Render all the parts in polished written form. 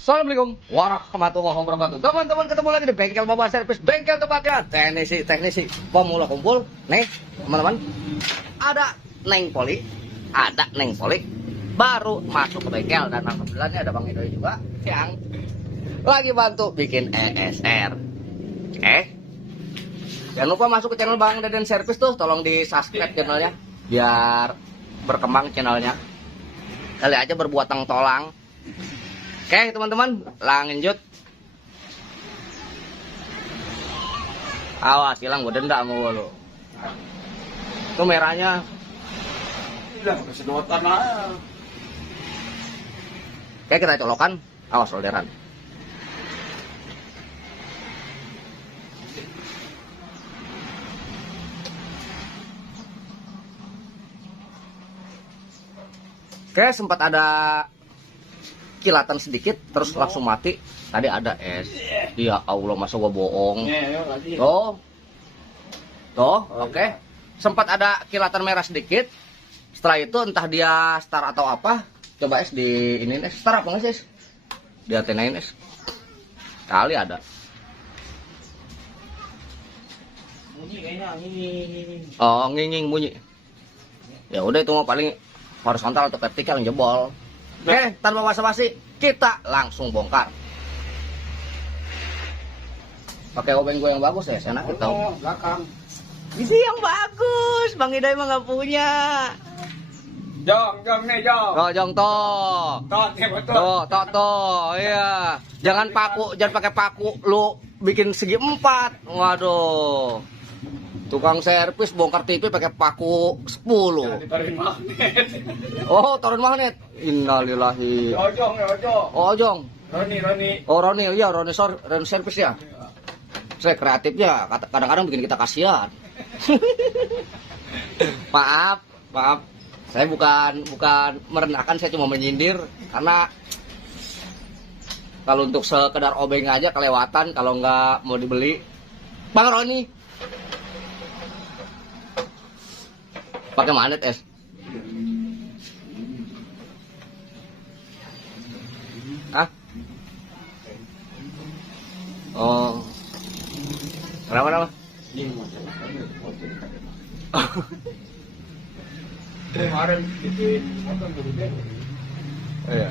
Assalamualaikum warahmatullahi wabarakatuh. Teman-teman, ketemu lagi di bengkel Baba Servis, bengkel tempatnya teknisi pemula kumpul. Nih, teman-teman, ada Neng Poli, baru masuk ke bengkel, dan alhamdulillah ini ada Bang Idoi juga yang lagi bantu bikin ESR. Jangan lupa masuk ke channel Bang Deden Servis tuh, tolong di subscribe channelnya biar berkembang channelnya. Kali aja berbuat tolang. Oke teman-teman, lanjut. Awas, hilang gue denda sama lo. Itu merahnya. Hilang kesedotan lah. Oke, kita colokan. Awas solderan. Oke, sempat ada kilatan sedikit terus langsung mati. Tadi ada es. Ya Allah, masa gua bohong. Tuh, oke. Sempat ada kilatan merah sedikit. Setelah itu entah dia star atau apa. Coba es di ini es. Star apa nggak sih es? Di atenain es. Kali ada. Bunyi kayaknya nging. Oh, nging bunyi. Ya udah, itu mah paling horizontal atau vertikal yang jebol. Oke, tanpa basa-basi, kita langsung bongkar. Pakai obeng gue yang bagus ya, enak kita. Belakang. Ini yang bagus, Bang Idoi mah nggak punya. Jong nih, Jong. Oh, jong toh. Betul. Toh, iya. Jangan pakai paku, lu bikin segi 4. Waduh. Tukang servis bongkar TV pakai paku 10. Ditaruhin magnet. Oh, taruh magnet. Innalillahi. Ojong. Oh, Jong. Roni. Oh, Roni, iya, Roni servis ya. Saya kreatifnya kadang-kadang bikin kita kasihan. maaf. Saya bukan merendahkan, saya cuma menyindir karena kalau untuk sekedar obeng aja kelewatan kalau nggak mau dibeli. Bang Roni. Pakai magnet es. Hah? Oh. Kenapa? Ini masalah. Kemarin bikin motor gede. Iya.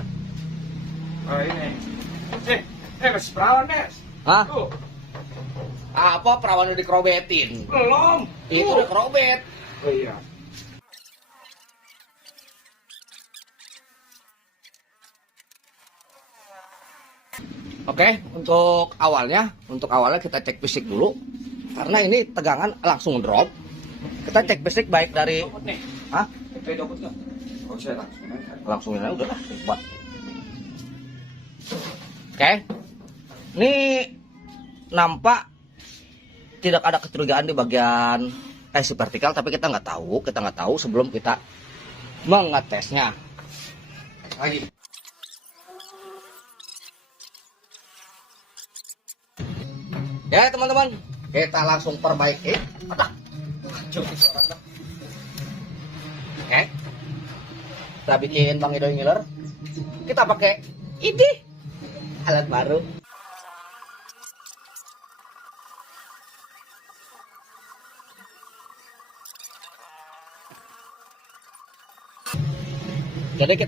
Oh ini. Masih perawan, Nes. Hah? Tuh. Apa perawan udah dikerobetin? Belum. Itu udah kerobet. Oh iya. Oke, untuk awalnya kita cek fisik dulu. Karena ini tegangan langsung drop. Kita cek fisik baik dari Copot nih. Hah? Kayak copot nggak? Oh, saya langsung. Langsung ini udah buat. Oke. Ini nampak tidak ada kecurigaan di bagian si vertikal, tapi kita nggak tahu sebelum kita mengetesnya. Lagi. Ya teman-teman, kita langsung perbaiki. Oke, kita bikin Bang Idoi ngiler. Kita pakai ini alat baru. Jadi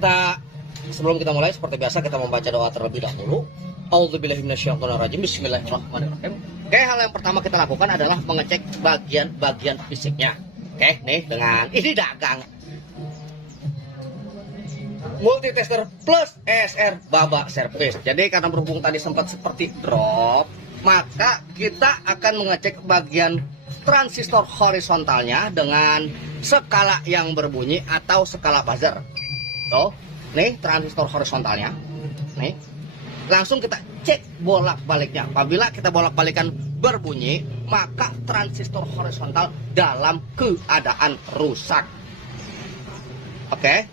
sebelum kita mulai seperti biasa kita membaca doa terlebih dahulu. A'udzubillahi minasyaitonirrajim. Bismillahirrahmanirrahim. Oke, hal yang pertama kita lakukan adalah mengecek bagian fisiknya. Oke, nih dengan ini dagang multitester plus ESR Baba Servis. Jadi karena berhubung tadi sempat seperti drop, maka kita akan mengecek bagian transistor horizontalnya dengan skala yang berbunyi atau skala buzzer. Tuh, nih transistor horizontalnya. Nih. Langsung kita cek bolak-baliknya. Apabila kita bolak-balikan berbunyi, maka transistor horizontal dalam keadaan rusak. Oke.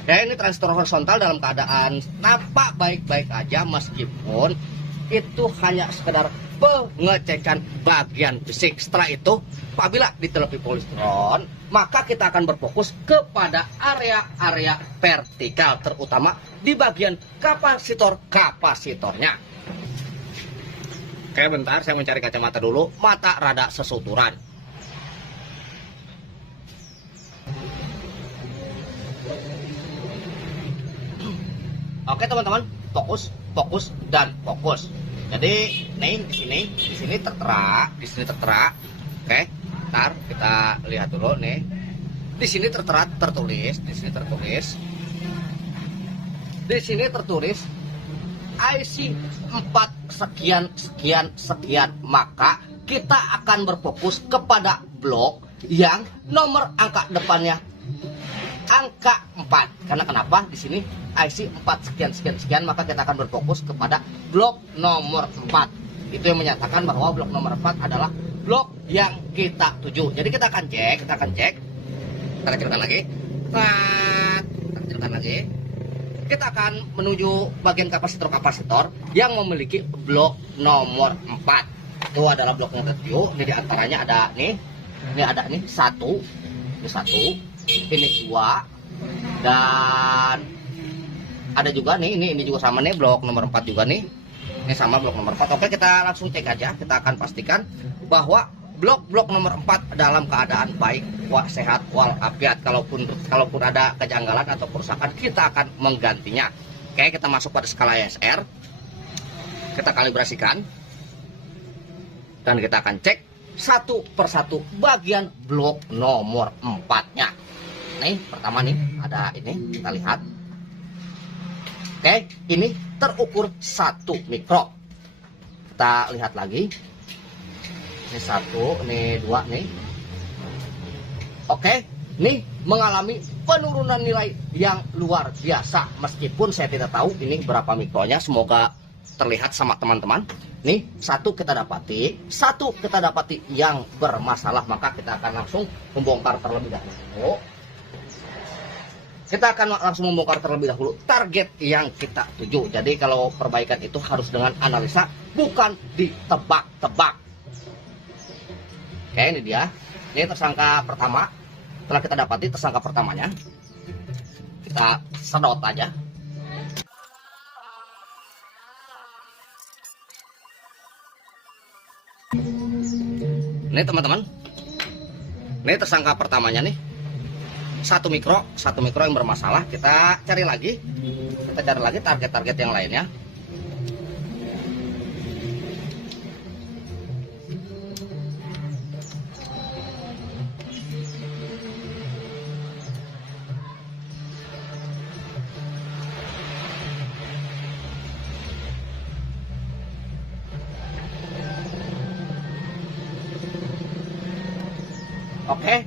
Oke, ini transistor horizontal dalam keadaan nampak baik-baik aja meskipun itu hanya sekedar pengecekan bagian fisik. Setelah itu, apabila ditelepon polistron, maka kita akan berfokus kepada area-area vertikal, terutama di bagian kapasitornya. Oke, bentar, saya mencari kacamata dulu. Mata rada sesuturan. Oke teman-teman, fokus dan fokus. Jadi nih di sini tertera, Oke, ntar kita lihat dulu nih. Di sini tertulis, IC 4 sekian. Maka kita akan berfokus kepada blok yang nomor angka depannya angka 4. Karena kenapa? Di sini IC 4 sekian, maka kita akan berfokus kepada blok nomor 4. Itu yang menyatakan bahwa blok nomor 4 adalah blok yang kita tuju. Jadi kita akan cek. Kita kecilkan lagi. Kita akan menuju bagian kapasitor yang memiliki blok nomor 4. Itu adalah blok nomor 7. Jadi antaranya ada nih. Ini ada nih 1. Ini 2, dan ada juga nih ini juga sama nih, blok nomor 4 juga nih, ini sama blok nomor 4. Oke, kita langsung cek aja. Kita akan pastikan bahwa blok nomor 4 dalam keadaan baik, sehat walafiat. Kalaupun ada kejanggalan atau kerusakan, kita akan menggantinya. Oke, kita masuk pada skala ESR, kita kalibrasikan, dan kita akan cek satu persatu bagian blok nomor 4-nya. Nih, pertama nih ada ini, kita lihat. Oke, ini terukur 1 mikro. Kita lihat lagi. Ini 1, ini 2 nih. Oke, nih mengalami penurunan nilai yang luar biasa. Meskipun saya tidak tahu ini berapa mikronya, semoga terlihat sama teman-teman. Nih, satu kita dapati yang bermasalah, maka kita akan langsung membongkar terlebih dahulu. Kita akan langsung membongkar terlebih dahulu target yang kita tuju. Jadi kalau perbaikan itu harus dengan analisa, bukan ditebak-tebak. Oke, ini dia. Ini tersangka pertama. Setelah kita dapati tersangka pertamanya, kita sedot aja. Ini teman-teman, ini tersangka pertamanya nih, 1 mikro yang bermasalah. Kita cari lagi target-target yang lainnya. Oke,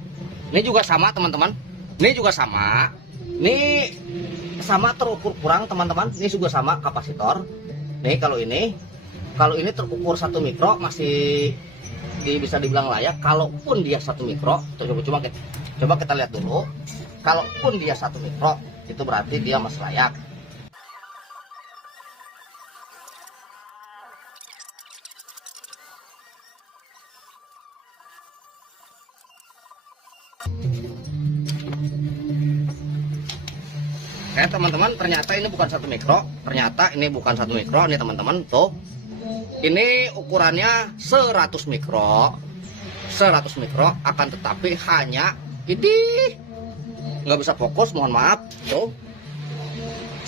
ini juga sama teman-teman. Ini juga sama. Ini sama terukur kurang teman-teman. Ini juga sama kapasitor. Nih kalau ini terukur 1 mikro masih bisa dibilang layak. Kalaupun dia 1 mikro, coba kita lihat dulu. Kalaupun dia 1 mikro, itu berarti dia masih layak. Oke teman-teman, ternyata ini bukan 1 mikro. Nih teman-teman, tuh. Ini ukurannya 100 mikro. Akan tetapi hanya ini nggak bisa fokus, mohon maaf. Tuh.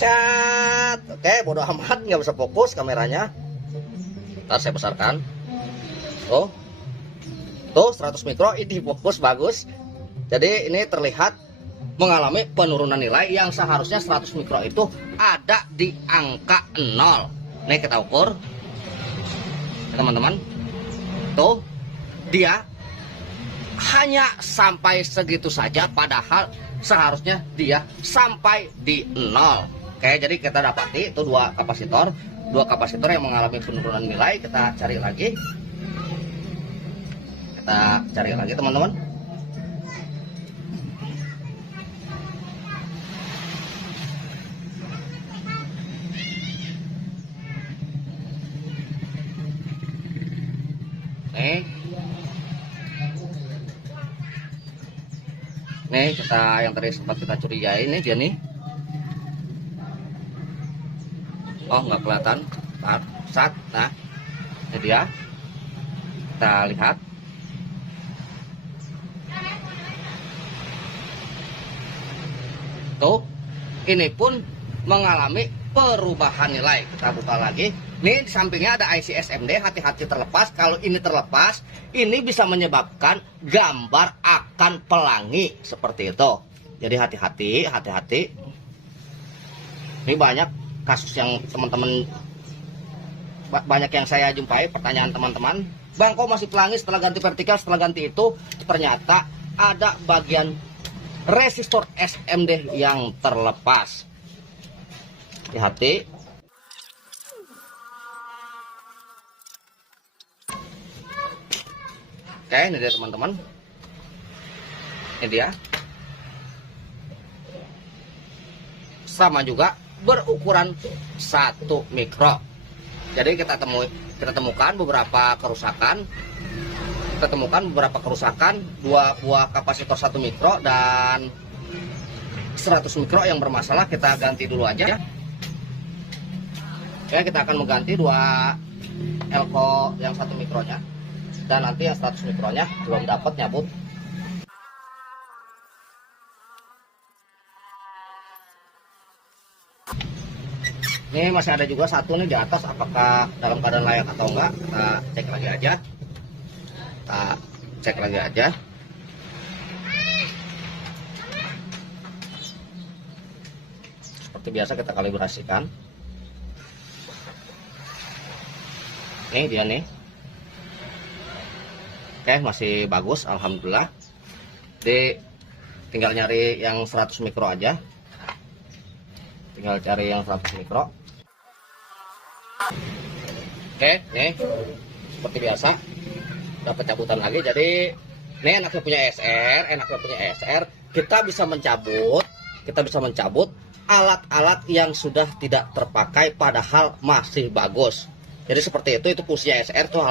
Cat. Oke, bodoh amat, nggak bisa fokus kameranya. Ntar saya besarkan. Tuh. 100 mikro, ini fokus bagus. Jadi ini terlihat mengalami penurunan nilai yang seharusnya 100 mikro itu ada di angka 0. Nih kita ukur teman-teman, tuh dia hanya sampai segitu saja, padahal seharusnya dia sampai di 0. Oke, jadi kita dapati itu dua kapasitor yang mengalami penurunan nilai. Kita cari lagi teman-teman. Nih kita yang tadi sempat kita curigai ini dia nih. Oh nggak kelihatan. Sat. Nah ini dia. Kita lihat. Tuh, ini pun mengalami perubahan nilai. Kita buka lagi. Nih di sampingnya ada IC SMD, hati-hati terlepas. Kalau ini terlepas, ini bisa menyebabkan gambar akan pelangi seperti itu. Jadi hati-hati. Ini banyak kasus yang teman-teman, banyak yang saya jumpai pertanyaan teman-teman. Bang, kok masih pelangi setelah ganti vertikal, setelah ganti itu? Ternyata ada bagian resistor SMD yang terlepas. Hati-hati. Oke, ini dia teman-teman. Ini dia. Sama juga berukuran 1 mikro. Jadi kita temukan beberapa kerusakan. Kita temukan beberapa kerusakan, 2 buah kapasitor 1 mikro dan 100 mikro yang bermasalah. Kita ganti dulu aja. Oke, kita akan mengganti 2 elko yang 1 mikronya. Dan nanti yang 100 mikronya belum dapat nyabut. Ini masih ada juga satu nih di atas, apakah dalam keadaan layak atau enggak? Kita cek lagi aja. Seperti biasa kita kalibrasikan. Nih dia nih. Oke, masih bagus, alhamdulillah. Tinggal nyari yang 100 mikro aja. Tinggal cari yang 100 mikro. Oke, nih seperti biasa dapat cabutan lagi. Jadi ini enaknya punya SR, kita bisa mencabut alat-alat yang sudah tidak terpakai padahal masih bagus. Jadi seperti itu fungsinya SR tuh.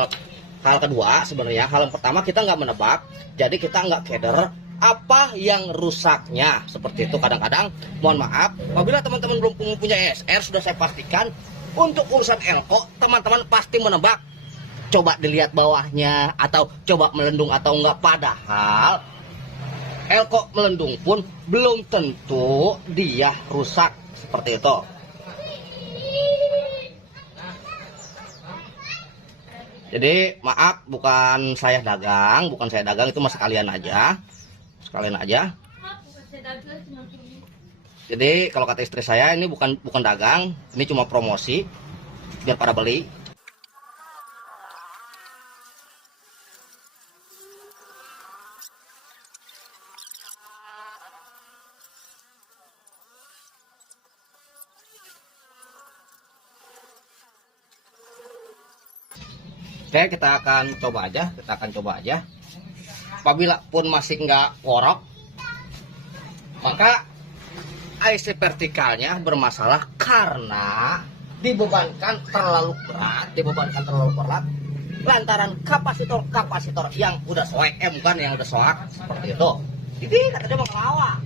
Hal kedua sebenarnya, hal yang pertama kita nggak menebak, jadi kita nggak keder apa yang rusaknya. Seperti itu kadang-kadang, mohon maaf, apabila teman-teman belum punya SR, sudah saya pastikan untuk urusan elko, teman-teman pasti menebak. Coba dilihat bawahnya, atau coba melendung atau enggak, padahal elko melendung pun belum tentu dia rusak. Seperti itu. Jadi maaf, bukan saya dagang, itu mas sekalian aja. Jadi kalau kata istri saya, ini bukan dagang, ini cuma promosi biar pada beli. Oke, kita akan coba aja. Apabila pun masih nggak worok, maka IC vertikalnya bermasalah karena dibebankan terlalu berat, lantaran kapasitor yang udah soek, bukan yang udah soak seperti itu. Jadi katanya mau ngelawak.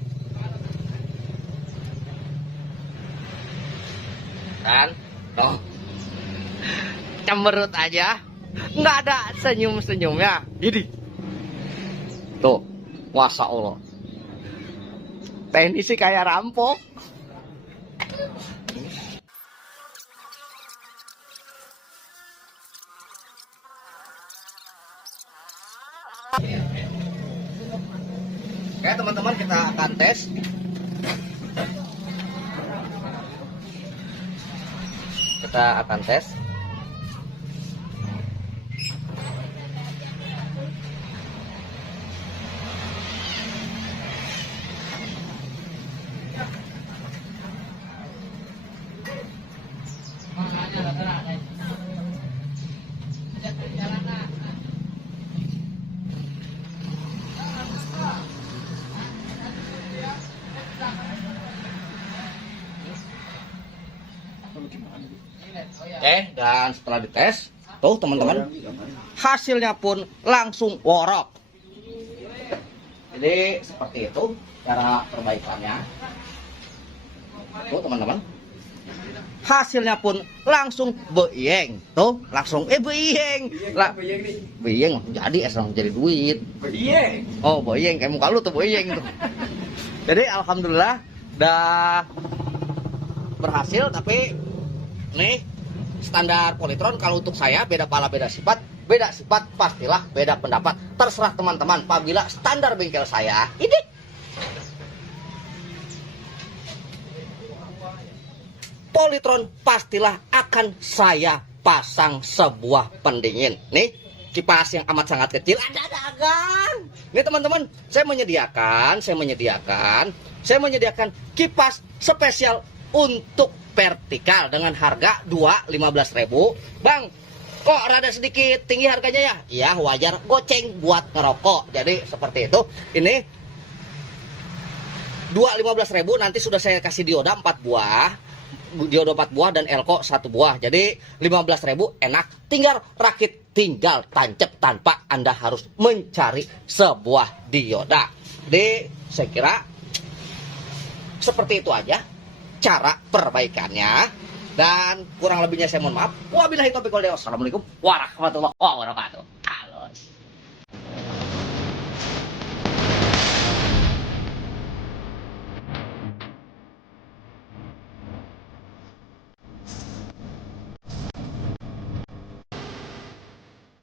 Kan? Tuh. Cemberut aja. Nggak ada senyum-senyumnya. Ini tuh, Masya Allah, teknisi kayak rampok. Oke teman-teman, kita akan tes. Oke, dan setelah dites, Tuh teman-teman, hasilnya pun langsung worok. Jadi seperti itu cara perbaikannya. Tuh teman-teman, hasilnya pun langsung beyeng. Tuh langsung beyeng lah, beyeng jadi jadi duit. Iya. Oh beyeng kayak muka lu tuh beyeng tuh. Jadi alhamdulillah udah berhasil. Tapi nih standar Polytron kalau untuk saya beda pala beda sifat. Beda sifat pastilah beda pendapat. Terserah teman-teman. Apabila standar bengkel saya ini Polytron, pastilah akan saya pasang sebuah pendingin. Nih kipas yang amat sangat kecil ada dagang. Nih teman-teman, saya menyediakan kipas spesial untuk vertikal dengan harga 2.15.000. Bang, kok rada sedikit tinggi harganya ya? Iya wajar, goceng buat ngerokok. Jadi seperti itu. Ini 2.15.000, nanti sudah saya kasih dioda 4 buah. Dioda 4 buah dan elko 1 buah. Jadi 15.000 enak, tinggal rakit, tinggal tancap tanpa Anda harus mencari sebuah dioda. Jadi saya kira seperti itu aja cara perbaikannya. Dan kurang lebihnya saya mohon maaf. Wabillahi taufiq wal hidayah. Wassalamualaikum warahmatullahi wabarakatuh.